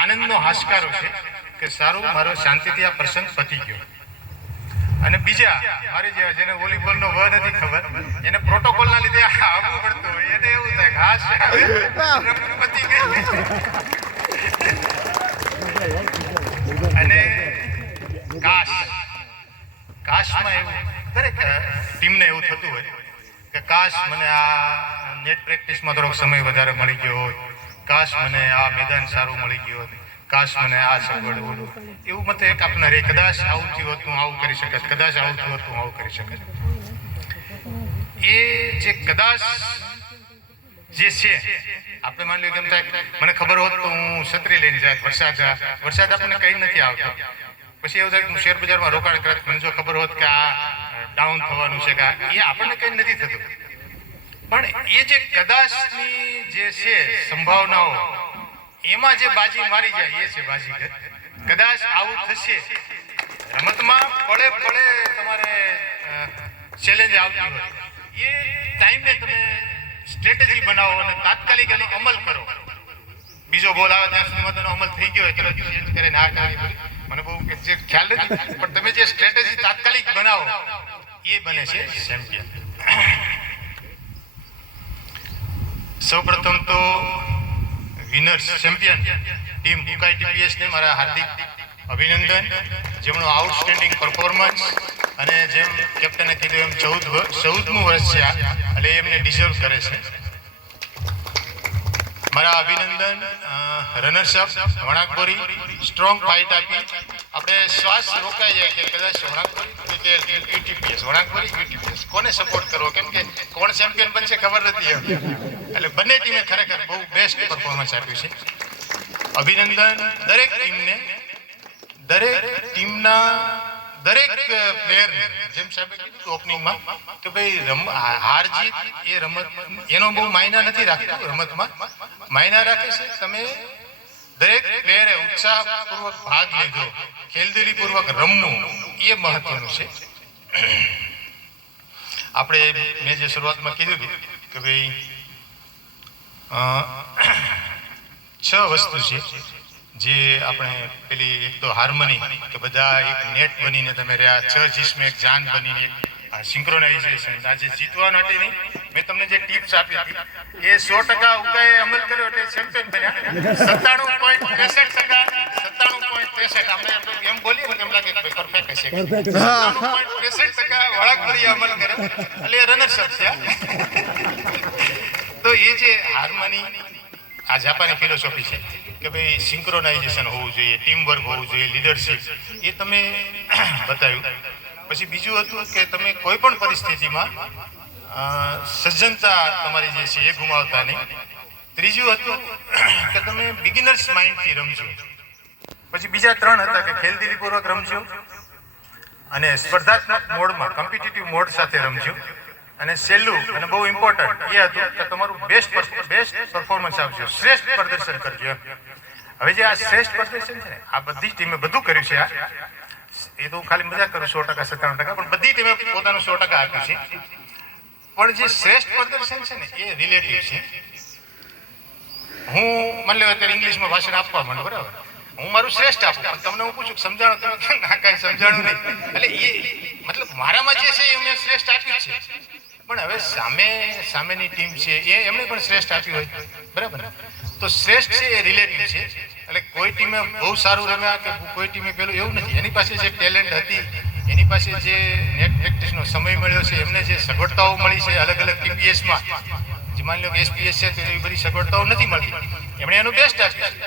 આનંદનો હાશકારો છે કે સારું મારો શાંતિથી આ પ્રસંગ પતી ગયો. અને બીજા મારી જેને વોલીબોલનો વ નથી ખબર, એને પ્રોટોકોલના લીધે આવવું પડતું હોય, એને એવું થાય કે હાશ પતી ગઈ. અને કાશમાં એવું દરેક ટીમને એવું થતું હોય કે કાશ મને આ નેટ પ્રેક્ટિસમાં થોડોક સમય વધારે મળી ગયો હોત, કાશ મને આ મેદાન સારું મળી ગયું હોત, કાશ મને આ સગવડ હોય. એવું મત એક આપનાર કદાચ આવું થયું હોત હું આવું કરી શકત, કદાચ આવું થયું હોત હું આવું કરી શકત. એ જે કદાચ જે છે આપણે માની લો કેમ થાય મને ખબર હોત તો હું છત્રી લઈને જાય, વરસાદ આપણને કઈ નથી આવતો. પછી એવું થાય કે હું શેર બજારમાં રોકાણ કરત, મને જો ખબર હોત કે આ ડાઉન થવાનું છે કે એ આપણને કઈ નથી થતું. પણ એ જે કદાચની જે છે સંભાવનાઓ, એમાં જે બાજી મારી જાય એ છે બાજીગર. કદાચ આવું થશે રમતમાં, પળે પળે તમારે ચેલેન્જ આવતી હોય, એ ટાઈમે તમે સ્ટ્રેટેજી બનાવો અને તાત્કાલિક એનો અમલ કરો. બીજો બોલ આવે ત્યાં સુધીમાં તેનો અમલ થઈ ગયો હોય, તરત ચેન્જ કરીને આ કરી, મને બહુ જે ખ્યાલ નથી, પણ તમે જે સ્ટ્રેટેજી તાત્કાલિક બનાવો એ બને છે ચેમ્પિયન. સૌપ્રથમ તો winners champion team Ukai TPS ને મારા હાર્દિક અભિનંદન, જેમનું આઉટસ્ટેન્ડિંગ પરફોર્મન્સ અને જેમ કેપ્ટને કીધું એમ 14મું વર્ષ છે એટલે એમને ડિઝર્વ કરે છે. મારા અભિનંદન રનર્સઅપ વણાકબોરી, સ્ટ્રોંગ ફાઇટ આપી. આપણે શ્વાસ રોકાઈ જાય કે કદાચ વણાકબોરી કે યુટીપીએસ, વણાકબોરી યુટીપીએસ કોને સપોર્ટ કરવો, કેમ કે કોણ ચેમ્પિયન બનશે ખબર નથી. એટલે બંને ટીમે ખરેખર બહુ બેસ્ટ પરફોર્મન્સ આપ્યું છે. અભિનંદન દરેક ટીમને, દરેક ટીમના દરેક પ્લેયરને. જેમ સાહેબે કીધું ઓપનિંગમાં કે ભાઈ હાર જીત એ રમત એનો બહુ માયના નથી રાખતું, રમતમાં માયના રાખે છે તમે દરેક પ્લેયરે ઉત્સાહપૂર્વક ભાગ લીધો, ખેલદિલીપૂર્વક રમવું, એ મહત્વનું છે. આપણે મેં જે શરૂઆતમાં કીધું હતું કે ભાઈ 6 વસ્તુ છે જે આપણે પેલી એક તો હાર્મની કે બધા એક નેટ બનીને તમે રહ્યા, 6 જીસ્મ એક જાન બનીને એક સિંક્રોનાઇઝેશન. આજે જીતવા માટે નહીં, મેં તમને જે ટિપ્સ આપી હતી એ 100% ઉકાએ અમલ કર્યો એટલે ચેમ્પિયન બન્યા. 97.63% આપણે એમ બોલીએ ને એમ લાગે કે પરફેક્ટ હશે. 97.63% વળાકબરી અમલ કરે એટલે રનર્સઅપ છે. તો એ જે હાર્મની આ જાપાની ફિલોસોફી છે કે ભાઈ સિંક્રોનાઇઝેશન હોવું જોઈએ, ટીમ વર્ક હોવું જોઈએ, લીડરશિપ, એ તમે બતાવ્યું. પછી બીજું હતું કે તમે કોઈ પણ પરિસ્થિતિમાં સજ્જનતા તમારી જે છે એ ગુમાવતા નહીં. ત્રીજું હતું કે તમે બિગિનર્સ માઇન્ડથી રમજો. પછી બીજા 3 હતા કે ખેલદિલીપૂર્વક રમજો અને સ્પર્ધાત્મક મોડમાં કોમ્પિટિટિવ મોડ સાથે રમજો. અને છેલ્લું અને બહુ ઇમ્પોર્ટન્ટ એ હતું કે તમારું બેસ્ટ પરફોર્મન્સ આપજો, શ્રેષ્ઠ પ્રદર્શન કરજો. હવે જે આ શ્રેષ્ઠ પ્રદર્શન છે ને, આ બધી ટીમે બધું કર્યું છે. એ તો ખાલી મજાક કરું 100% 97%, પણ બધી ટીમે પોતાનું 100% આપ્યું છે. પણ જે શ્રેષ્ઠ પ્રદર્શન છે ને એ રિલેટિવ છે. હું માની લો અત્યારે ઇંગ્લિશમાં ભાષણ આપવા માંડું, બરાબર, હું મારું શ્રેષ્ઠ આપું, પણ તમને હું પૂછું સમજાણો, તમે ના કાંઈ સમજાણું નહીં. એટલે એ મતલબ મારામાં જે છે એ મેં શ્રેષ્ઠ આપ્યું છે. પણ હવે સામેની ટીમ છે એ એમણે પણ શ્રેષ્ઠ આપ્યું હોય, બરાબર ને? તો શ્રેષ્ઠ છે એ રિલેટિવ છે. એટલે કોઈ ટીમે બહુ સારું રમ્યા કે કોઈ ટીમે પેલું એવું નથી. એની પાસે જે ટેલેન્ટ હતી, એની પાસે જે નેટ પ્રેક્ટિસનો સમય મળ્યો છે, એમને જે સગવડતાઓ મળી છે અલગ અલગ ટીપીએસમાં, જે માની લો કે એસપીએસ છે તો એવી બધી સગવડતાઓ નથી મળતી, એમણે એનું બેસ્ટ આપ્યું છે.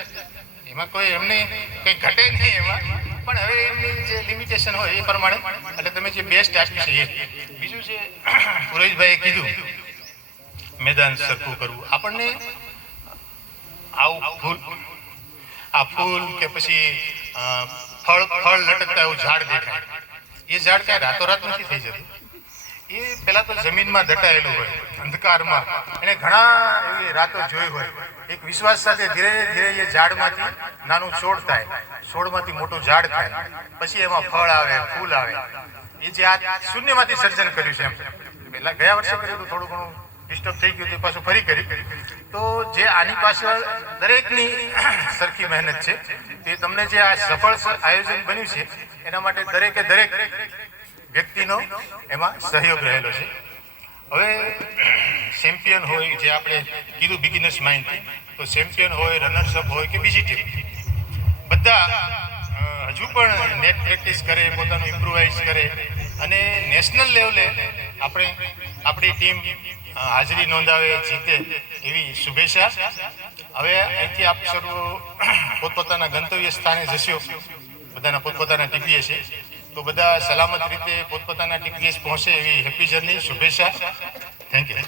એમાં કોઈ એમને કંઈ ઘટે નહીં એમાં, પણ હવે એમની જે લિમિટેશન હોય એ પ્રમાણે એટલે તમે જે બેસ્ટ આપ્યું છે એ. બીજું છે પુરોહિતભાઈએ કીધું મેદાન સરખું કરવું. આપણને આવું ફૂલ કે પછી ફળ લટકતા એવું ઝાડ દેખાય, એ ઝાડ કાંઈ રાતોરાત નથી થઈ જતું. એ પહેલાં તો જમીનમાં દટાયેલું હોય, અંધકારમાં, એને ઘણા એવી રાતો જોઈ હોય. એક વિશ્વાસ સાથે ધીરે ધીરે એ ઝાડમાંથી નાનું છોડ થાય, છોડમાંથી મોટું ઝાડ થાય, પછી એમાં ફળ આવે, ફૂલ આવે. એ જે આ શૂન્યમાંથી સર્જન કર્યું છે એમ પહેલાં ગયા વર્ષે કર્યું હતું, થોડું ઘણું ડિસ્ટર્બ થઈ ગયું તે પાછું ફરી કરી. તો જે આની પાછળ દરેકની સરખી મહેનત છે, તે તમને જે આ સફળ આયોજન બન્યું છે એના માટે દરેકે દરેક વ્યક્તિનો એમાં સહયોગ રહેલો છે. હવે ચેમ્પિયન હોય, જે આપણે કીધું બિગિનર્સ માઇન્ડથી, તો ચેમ્પિયન હોય, રનર્સઅપ હોય કે બીજી ટીમ, બધા હજુ પણ નેટ પ્રેક્ટિસ કરે, પોતાનું ઇમ્પ્રુવાઇઝ કરે અને નેશનલ લેવલે આપણી ટીમ હાજરી નોંધાવે, જીતે એવી શુભેચ્છા. હવે અહીંથી આપ સર્વ પોતપોતાના ગંતવ્ય સ્થાને જશો, બધાના પોતપોતાના ટીપીએ છે, તો બધા સલામત રીતે પોતપોતાના ટીપીએસ પહોંચે એવી હેપી જર્ની, શુભેચ્છા. Thank you.